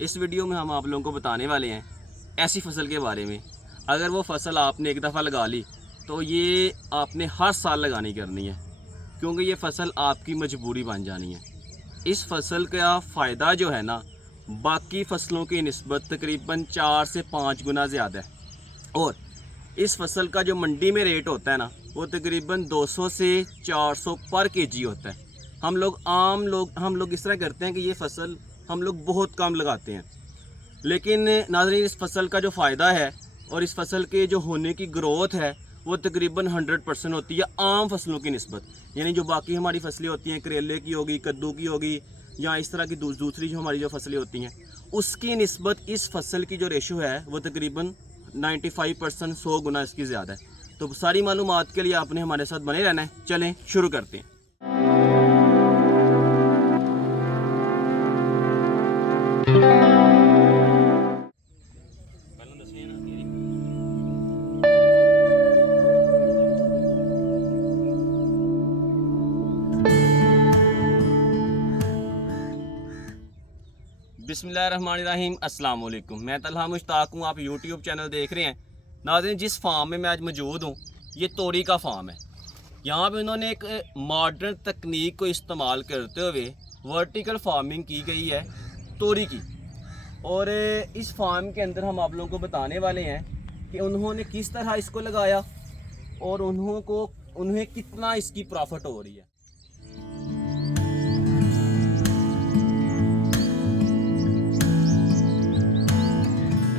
इस वीडियो में हम आप लोगों को बताने वाले हैं ऐसी फसल के बारे में, अगर वो फसल आपने एक दफ़ा लगा ली तो ये आपने हर साल लगानी करनी है, क्योंकि ये फसल आपकी मजबूरी बन जानी है। इस फसल का फ़ायदा जो है ना, बाकी फसलों की निस्बत तकरीबन 4 से 5 गुना ज़्यादा है। और इस फसल का जो मंडी में रेट होता है ना, वो तकरीबन 200 से 400 पर केजी होता है। हम लोग इस तरह करते हैं कि ये फसल हम लोग बहुत कम लगाते हैं, लेकिन नाज़रीन इस फसल का जो फ़ायदा है और इस फसल के जो होने की ग्रोथ है वो तकरीबन 100% होती है आम फसलों की निस्बत। यानी जो बाकी हमारी फसलें होती हैं, करेले की होगी, कद्दू की होगी, या इस तरह की दूसरी जो हमारी जो फसलें होती हैं, उसकी निस्बत इस फसल की जो रेशो है वो तकरीबन 95%, 100 गुना इसकी ज़्यादा है। तो सारी मालूमात के लिए आपने हमारे साथ बने रहना है। चलें शुरू करते हैं। बिस्मिल्लाहिर्रहमानिर्रहीम, अस्सलाम वालेकुम। मैं तलहा मुश्ताक हूँ, आप यूट्यूब चैनल देख रहे हैं। नाज़रीन जिस फार्म में मैं आज मौजूद हूँ, ये तोरी का फार्म है। यहाँ पे उन्होंने एक मॉडर्न तकनीक को इस्तेमाल करते हुए वर्टिकल फार्मिंग की गई है तोरी की। और इस फार्म के अंदर हम आप लोगों को बताने वाले हैं कि उन्होंने किस तरह इसको लगाया और उन्हें कितना इसकी प्रॉफिट हो रही है।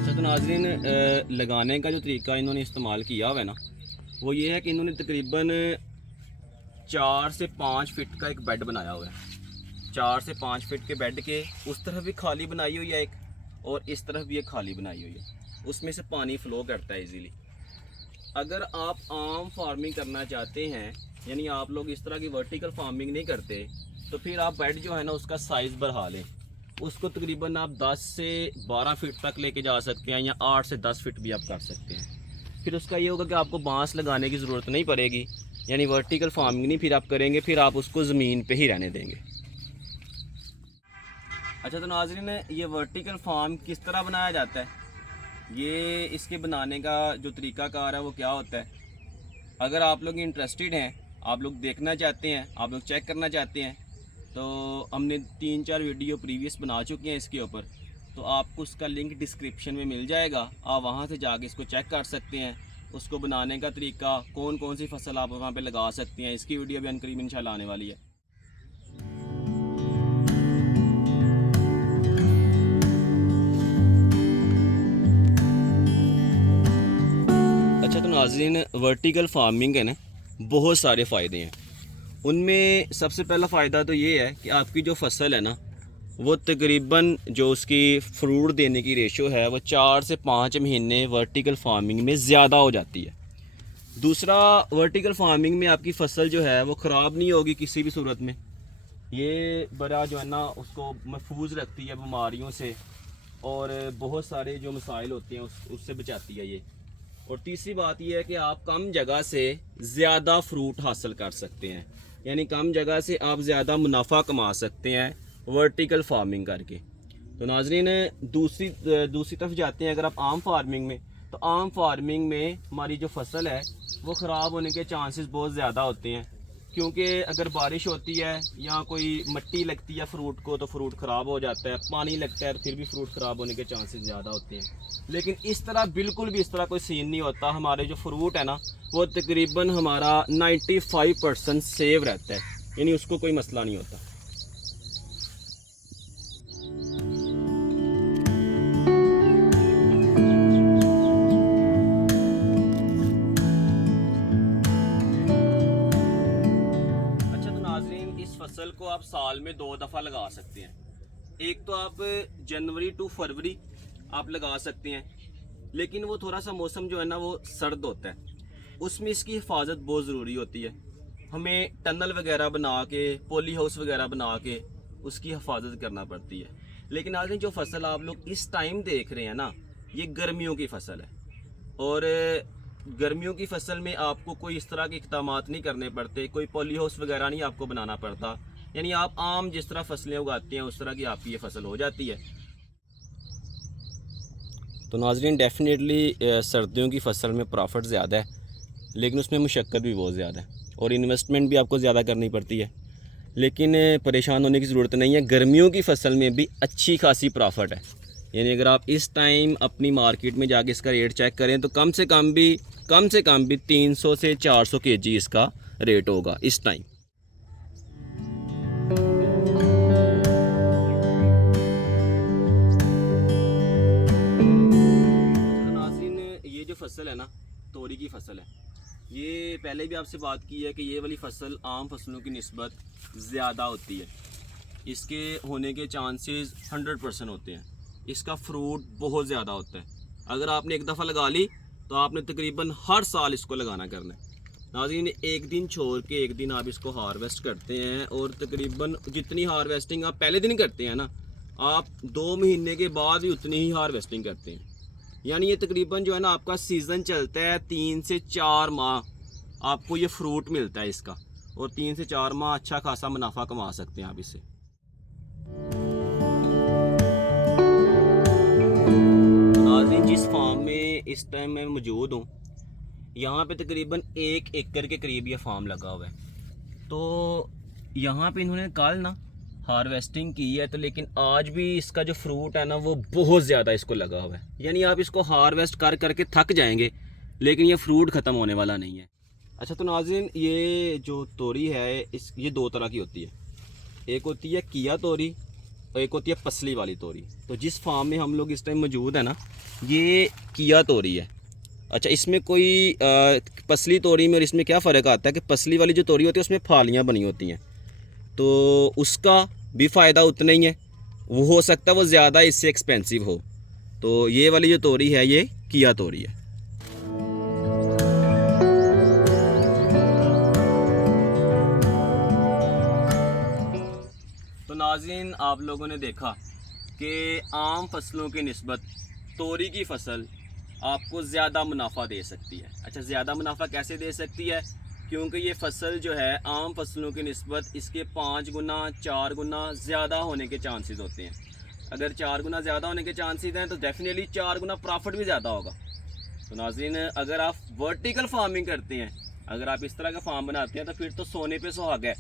तो नाज़रीन लगाने का जो तरीका इन्होंने इस्तेमाल किया हुआ है ना, वो ये है कि इन्होंने तकरीबन 4 से 5 फीट का एक बेड बनाया हुआ है। 4 से 5 फीट के बेड के उस तरफ भी खाली बनाई हुई है एक, और इस तरफ भी एक खाली बनाई हुई है। उसमें से पानी फ्लो करता है इजीली। अगर आप आम फार्मिंग करना चाहते हैं, यानी आप लोग इस तरह की वर्टिकल फार्मिंग नहीं करते, तो फिर आप बेड जो है ना उसका साइज़ बढ़ा लें। उसको तकरीबन आप 10 से 12 फीट तक लेके जा सकते हैं, या 8 से 10 फीट भी आप कर सकते हैं। फिर उसका ये होगा कि आपको बांस लगाने की ज़रूरत नहीं पड़ेगी, यानी वर्टिकल फार्मिंग नहीं फिर आप करेंगे, फिर आप उसको ज़मीन पे ही रहने देंगे। अच्छा, तो नाज़रीन ये वर्टिकल फार्म किस तरह बनाया जाता है, ये इसके बनाने का जो तरीक़ाकार है वो क्या होता है। अगर आप लोग इंटरेस्टेड हैं, आप लोग देखना चाहते हैं, आप लोग चेक करना चाहते हैं, तो हमने 3-4 वीडियो प्रीवियस बना चुके हैं इसके ऊपर, तो आपको उसका लिंक डिस्क्रिप्शन में मिल जाएगा। आप वहां से जाके इसको चेक कर सकते हैं। उसको बनाने का तरीका, कौन कौन सी फसल आप वहां पे लगा सकते हैं, इसकी वीडियो भी अनकरीब इंशाल्लाह आने वाली है। अच्छा, तो नाज़रीन वर्टिकल फार्मिंग है ना, बहुत सारे फ़ायदे हैं। उनमें सबसे पहला फ़ायदा तो ये है कि आपकी जो फसल है ना, वो तकरीबन जो उसकी फ्रूट देने की रेशो है वो 4 से 5 महीने वर्टिकल फार्मिंग में ज़्यादा हो जाती है। दूसरा, वर्टिकल फार्मिंग में आपकी फसल जो है वो ख़राब नहीं होगी किसी भी सूरत में। ये बड़ा जो है ना उसको महफूज रखती है बीमारियों से, और बहुत सारे जो मसाइल होते हैं उससे बचाती है ये। और तीसरी बात यह है कि आप कम जगह से ज़्यादा फ्रूट हासिल कर सकते हैं, यानी कम जगह से आप ज़्यादा मुनाफा कमा सकते हैं वर्टिकल फार्मिंग करके। तो नाज़रीन दूसरी तरफ जाते हैं, अगर आप आम फार्मिंग में, तो आम फार्मिंग में हमारी जो फसल है वो ख़राब होने के चांसेस बहुत ज़्यादा होते हैं, क्योंकि अगर बारिश होती है या कोई मिट्टी लगती है फ्रूट को तो फ्रूट ख़राब हो जाता है, पानी लगता है फिर भी फ्रूट ख़राब होने के चांसेस ज़्यादा होते हैं। लेकिन इस तरह बिल्कुल भी इस तरह कोई सीन नहीं होता। हमारे जो फ्रूट है ना वो तकरीबन हमारा 95% सेव रहता है, यानी उसको कोई मसला नहीं होता। अच्छा, तो नाज़रीन इस फसल को आप साल में 2 दफ़ा लगा सकते हैं। एक तो आप जनवरी टू फरवरी आप लगा सकते हैं, लेकिन वो थोड़ा सा मौसम जो है ना वो सर्द होता है, उसमें इसकी हिफाजत बहुत ज़रूरी होती है। हमें टनल वगैरह बना के, पॉली हाउस वगैरह बना के उसकी हिफाजत करना पड़ती है। लेकिन आज जो फसल आप लोग इस टाइम देख रहे हैं ना, ये गर्मियों की फसल है, और गर्मियों की फसल में आपको कोई इस तरह के इक़दामात नहीं करने पड़ते, कोई पॉली हाउस वगैरह नहीं आपको बनाना पड़ता, यानी आप आम जिस तरह फसलें उगाते हैं उस तरह की आपकी ये फसल हो जाती है। तो नाज़रीन डेफिनेटली सर्दियों की फसल में प्रॉफिट ज़्यादा है, लेकिन उसमें मुशक्क़त भी बहुत ज़्यादा है और इन्वेस्टमेंट भी आपको ज़्यादा करनी पड़ती है। लेकिन परेशान होने की ज़रूरत नहीं है, गर्मियों की फसल में भी अच्छी खासी प्रॉफिट है। यानी अगर आप इस टाइम अपनी मार्केट में जाके इसका रेट चेक करें तो कम से कम भी 300 से 400 केजी इसका रेट होगा इस टाइम। तो नाज़रीन ये जो फसल है ना, तोरी की फसल है, ये पहले भी आपसे बात की है कि ये वाली फसल आम फसलों की निस्बत ज़्यादा होती है। इसके होने के चांसेस 100% होते हैं। इसका फ्रूट बहुत ज़्यादा होता है। अगर आपने एक दफ़ा लगा ली तो आपने तकरीबन हर साल इसको लगाना करना है। नाज़रीन एक दिन छोड़ के एक दिन आप इसको हार्वेस्ट करते हैं और तकरीबन जितनी हार्वेस्टिंग आप पहले दिन करते हैं ना, आप 2 महीने के बाद भी उतनी ही हार्वेस्टिंग करते हैं। यानी ये तकरीबन जो है ना आपका सीज़न चलता है 3 से 4 माह आपको ये फ्रूट मिलता है इसका, और 3 से 4 माह अच्छा खासा मुनाफा कमा सकते हैं आप इससे। नाज़रीन जिस फार्म में इस टाइम मैं मौजूद हूँ, यहाँ पे तकरीबन 1 एकड़ के करीब ये फार्म लगा हुआ है। तो यहाँ पे इन्होंने कल ना हार्वेस्टिंग की है, तो लेकिन आज भी इसका जो फ्रूट है ना वो बहुत ज़्यादा इसको लगा हुआ है। यानी आप इसको हार्वेस्ट कर करके थक जाएंगे, लेकिन ये फ्रूट ख़त्म होने वाला नहीं है। अच्छा तो नाज़रीन ये जो तोरी है ये 2 तरह की होती है। एक होती है किया तोरी और एक होती है पसली वाली तोरी। तो जिस फार्म में हम लोग इस टाइम मौजूद है ना, ये किया तोरी है। अच्छा इसमें कोई पसली तोरी में और इसमें क्या फ़र्क आता है कि पसली वाली जो तोरी होती है उसमें फालियाँ बनी होती हैं, तो उसका भी फ़ायदा उतना ही है। वो हो सकता है वो ज़्यादा इससे एक्सपेंसिव हो। तो ये वाली जो तोरी है ये किया तोरी है। तो नाज़रीन आप लोगों ने देखा कि आम फसलों की निस्बत तोरी की फसल आपको ज़्यादा मुनाफा दे सकती है। अच्छा ज़्यादा मुनाफा कैसे दे सकती है? क्योंकि ये फसल जो है आम फसलों की निस्बत इसके 5 गुना 4 गुना ज़्यादा होने के चांसेस होते हैं। अगर 4 गुना ज़्यादा होने के चांसेस हैं तो डेफिनेटली 4 गुना प्रॉफिट भी ज़्यादा होगा। तो नाज़रीन अगर आप वर्टिकल फार्मिंग करते हैं, अगर आप इस तरह का फार्म बनाते हैं तो फिर तो सोने पे सुहागा है।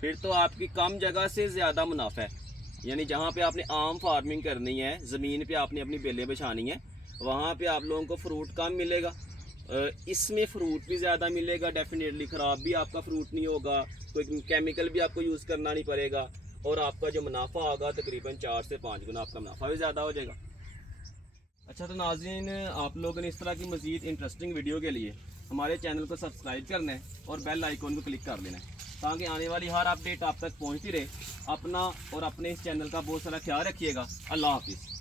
फिर तो आपकी कम जगह से ज़्यादा मुनाफा है। यानी जहाँ पे आपने आम फार्मिंग करनी है, ज़मीन पे आपने अपनी बेलें बिछानी है, वहाँ पे आप लोगों को फ्रूट कम मिलेगा, इसमें फ्रूट भी ज़्यादा मिलेगा। डेफिनेटली ख़राब भी आपका फ्रूट नहीं होगा, कोई केमिकल भी आपको यूज़ करना नहीं पड़ेगा, और आपका जो मुनाफा होगा तकरीबन 4 से 5 गुना आपका मुनाफा भी ज़्यादा हो जाएगा। अच्छा तो नाज़रीन आप लोगों ने इस तरह की मज़ीद इंटरेस्टिंग वीडियो के लिए हमारे चैनल को सब्सक्राइब करना है और बेल आइकॉन को क्लिक कर लेना है, ताकि आने वाली हर अपडेट आप तक पहुँचती रहे। अपना और अपने इस चैनल का बहुत सारा ख्याल रखिएगा। अल्लाह हाफिज़।